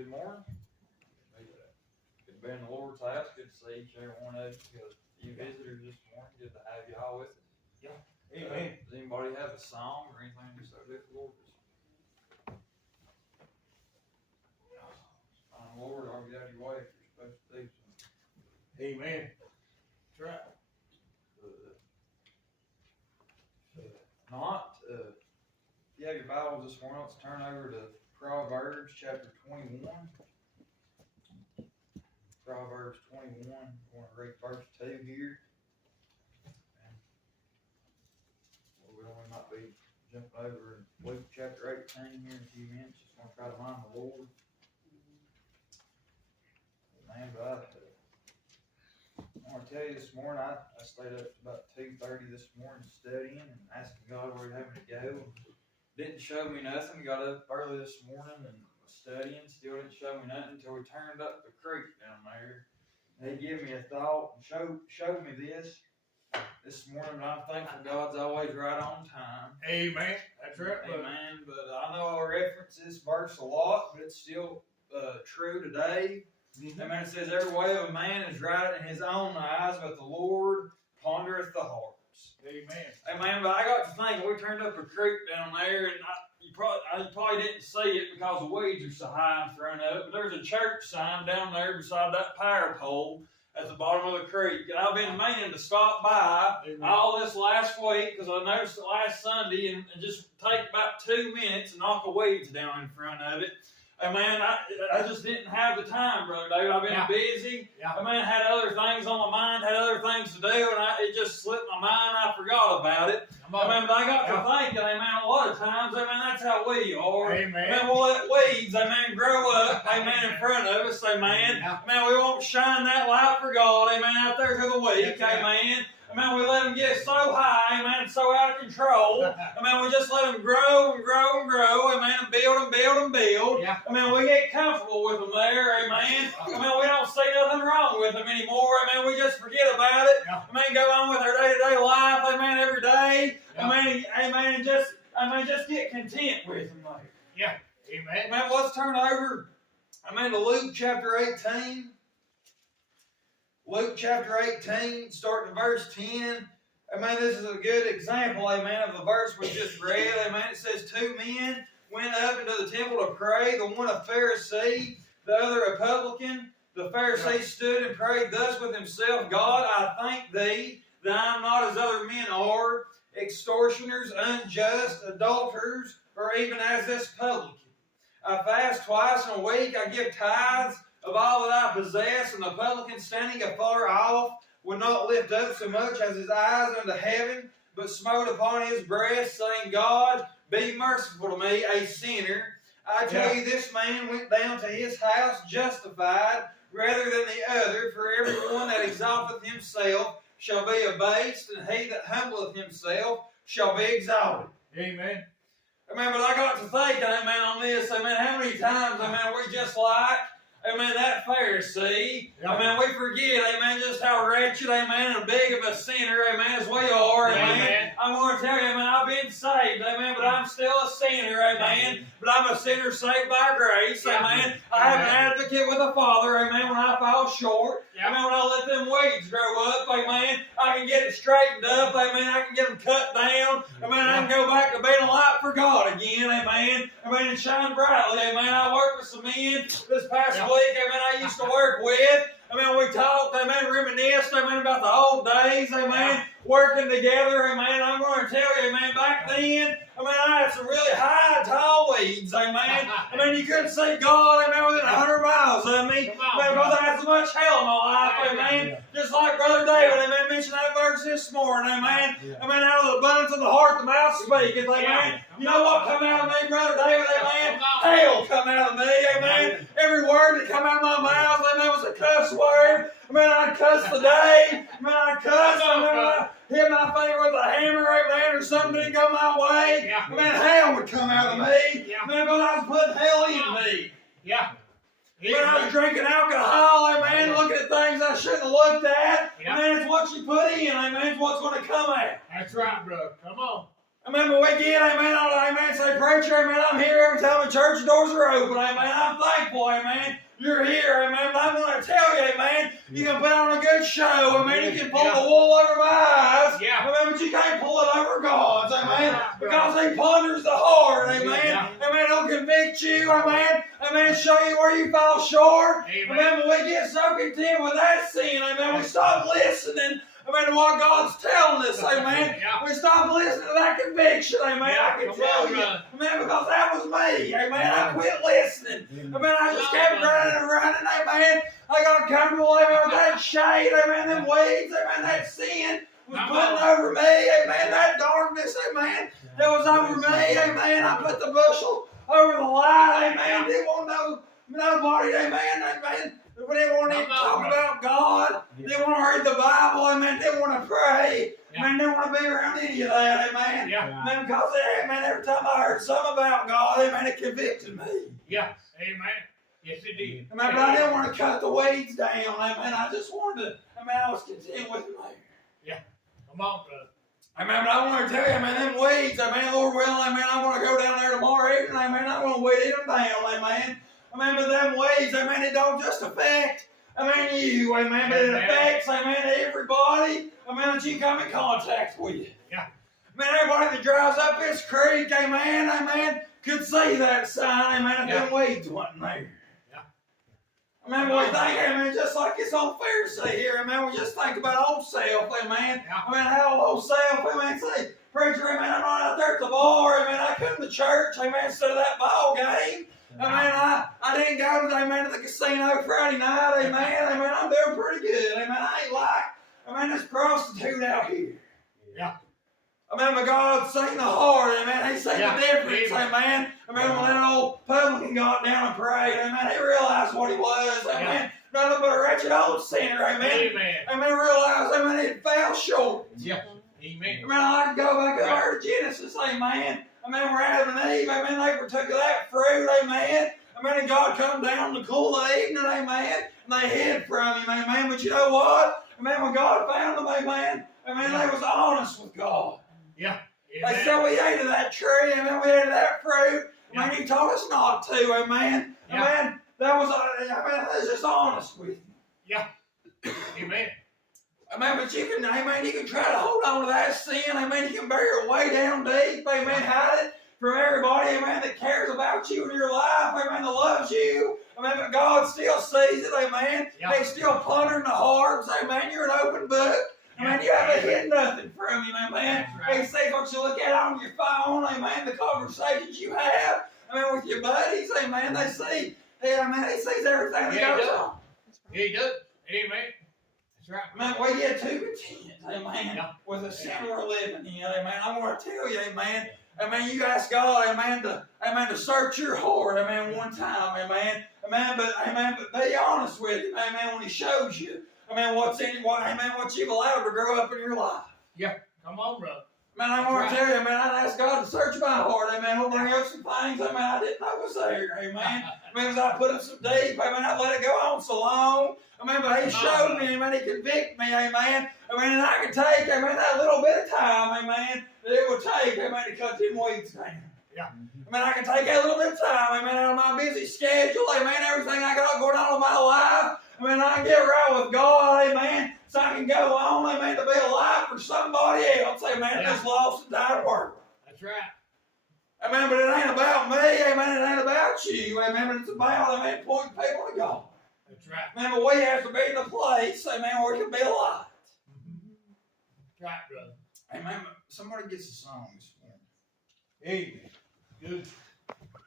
Good morning. Good to be in the Lord's house. Good to see each and every one of you. Got a few visitors this morning. Good to have you all with us. Yeah. Amen. Does anybody have a song or anything to say with the Lord? Lord, I'll get out of your way if you're supposed to do something. Amen. That's right. If you have your Bibles this morning, let's turn over to Proverbs chapter 21. Proverbs 21. I want to read verse 2 here. We only might be jumping over in Luke chapter 18 here in a few minutes. Just want to try to mind the Lord. Man, but I want to tell you this morning, I stayed up to about 2:30 this morning studying and asking God where He had me to go. Didn't show me nothing. Got up early this morning and was studying. Still didn't show me nothing until we turned up the creek down there. And He gave me a thought and showed me this morning. And I'm thankful God's always right on time. Amen. That's right. Amen. But I know I reference this verse a lot, but it's still true today. Amen. It says, every way of a man is right in his own eyes, but the Lord pondereth the hearts. Amen. Amen. But I got to thinking, we turned up a creek down there, and you probably didn't see it because the weeds are so high in front of it, but there's a church sign down there beside that power pole at the bottom of the creek. And I've been meaning to stop by all this last week because I noticed it last Sunday and just take about 2 minutes and knock the weeds down in front of it. Man, I just didn't have the time, Brother David. I've been busy. I had other things on my mind, had other things to do, and it just slipped my mind. I forgot about it. But I got to thinking, a lot of times, that's how we are. Amen. We'll let weeds, grow up, in front of us, we won't shine that light for God, out there through the week, amen. We let them get so high, and so out of control. We just let them grow and grow and grow, and build and build and build. Yeah. We get comfortable with them there, amen. We don't see nothing wrong with them anymore. We just forget about it. Yeah. Go on with our day-to-day life, every day. Yeah. And just get content with them there. Yeah. Amen. Let's turn over, to Luke chapter 18. Luke chapter 18, starting at verse 10. This is a good example, of the verse we just read. It says, 2 men went up into the temple to pray, the one a Pharisee, the other a publican. The Pharisee stood and prayed thus with himself, God, I thank thee that I am not as other men are, extortioners, unjust, adulterers, or even as this publican. I fast twice in a week, I give tithes of all that I possess, and the publican standing afar off would not lift up so much as his eyes unto heaven, but smote upon his breast, saying, God, be merciful to me, a sinner. I tell you, this man went down to his house justified rather than the other, for everyone that exalteth himself shall be abased, and he that humbleth himself shall be exalted. Amen. But I got to thinking, on this, how many times, we just like, that Pharisee. Yeah. We forget, just how wretched, and big of a sinner, as we are, Amen. I want to tell you, I've been saved, but I'm still a sinner, but I'm a sinner saved by grace, Yeah. I have an advocate with the Father, when I fall short, Yeah. when I let them weeds grow up, I can get it straightened up, I can get them cut down, I can go back to being a light for God again, and shine brightly, I worked with some men this past week, I used to work with, we talked, reminisced, about the old days, working together, I'm going to tell you, back then, I had some really high, tall weeds, you couldn't see God, within 100 miles of me, because I had so much hell in my life, just like Brother David, mentioned that verse this morning, out of the abundance of the heart, the mouth speaketh, you know what come out of me, Brother David, hell come out of me, every word that come out of my mouth, was a cuss word, I cuss the day, I cuss, I hit my finger with a hammer, or something didn't go my way, hell would come out of me, because I was putting hell in me. Yeah. When I was drinking alcohol, looking at things I shouldn't have looked at, it's what you put in, it's what's going to come out. That's right, bro. Come on. We get, say praise preacher, amen, I'm here every time the church doors are open, amen. I'm thankful, amen. You're here, amen. But I'm going to tell you, amen, you can put on a good show, amen. You can pull the wool over my eyes, amen, but you can't pull it over God's, amen. Because He ponders the heart, amen. Amen. He'll convict you, amen. Amen. Show you where you fall short. Amen. But we get so content with that sin, amen. We stop listening, amen, to what God's telling us, amen. We stop listening to that conviction, amen. I can tell you, amen, because that was me, amen. I quit listening, amen. I just kept running and running, amen. I got comfortable, amen, with that shade, amen, them weeds, amen, that sin was putting over me, amen, that darkness, amen, that was over me, amen. I put the bushel over the light, amen. Didn't want nobody, amen, amen. We didn't want to talk about God. Didn't want to read the Bible, amen. Didn't want to pray. Amen. Didn't want to be around any of that, amen. Amen. Because, amen, every time I heard something about God, amen, it convicted me. Yeah, amen. Yes, it did. Amen, but I didn't want to cut the weeds down, amen. I just wanted to, amen, I was content with it, man. Yeah, come on, brother. Amen, but I want to tell you, amen, them weeds, amen, Lord willing, amen, I'm going to go down there tomorrow evening, amen, I'm going to weed them down, amen. Amen, but them weeds, amen, it don't just affect, amen, you, amen, but it affects, amen, everybody, amen, that you come in contact with. Yeah. Amen, everybody that drives up this creek, amen, amen, could see that sign, amen, if them weeds wasn't there. Amen, we think, amen, just like this old Pharisee here, amen, we just think about old self, amen. Amen, how old self, amen, say, preacher, amen, I'm not out there at the bar, amen, I come to church, amen, instead of that ball game. Amen, I didn't go to, amen, to the casino Friday night, amen, amen, I'm doing pretty good, amen, I ain't like, amen, this prostitute out here. Yeah. Amen, but God seen the heart, amen, He seen the difference, amen. Amen, when that old publican got down and prayed, amen, he realized what he was, amen. Nothing but a wretched old sinner, amen. Amen, realized, amen, he fell short. Yeah. Amen. Amen, I like to go back to Genesis, amen. Amen, where Adam and Eve, amen, they partook of that fruit, amen. Amen, and God come down in the cool of the evening, amen, and they hid from Him, amen. But you know what? Amen, when God found them, amen, amen, they was honest with God. Yeah. They said we ate of that tree, amen, we ate of that fruit. Amen, He told us not to, amen. Amen, that was, amen, they was just honest with you. Yeah. Amen. Amen, but you can, amen, you can try to hold on to that sin, amen, you can bury it way down deep, amen, hide it from everybody, amen, that cares about you in your life, amen, that loves you, amen, but God still sees it, amen, He's still pondering the hearts, amen, you're an open book, amen, you haven't hid nothing from Him, amen, He sees what you look at on your phone, amen, the conversations you have, amen, with your buddies, amen, they see, amen, He sees everything that goes on. He does, amen. Right. Man, we get too content, amen, with the sin we're living in, amen. I'm going to tell you, amen, amen, you ask God, amen, to search your heart, amen, one time, amen, but be honest with Him, amen, when He shows you, amen, what's in, amen, what you've allowed to grow up in your life. Yeah, come on, brother. Man, I'm going to tell you, amen, I ask God to search my heart, amen, He'll bring up some things, amen, I didn't know was there, amen, amen, as I put up some deep, amen, I let it go on so long, amen, but He showed me, amen, He convicted me, amen, amen, and I can take, amen, that little bit of time, amen, that it would take, amen, to cut them weeds down. Yeah. Amen, I can take that little bit of time, amen, out of my busy schedule, amen, everything I got going on in my life, amen, I can get right with God, amen, so I can go on, amen, to be alive for somebody else, amen, that's lost and died world. That's right. Amen, but it ain't about me, amen, it ain't about you, amen, but it's about, amen, pointing people to God. That's right. Amen, but we have to be in a place, amen, where we can be alive. That's right, brother. Amen, somebody gets a song this morning. Amen. Good.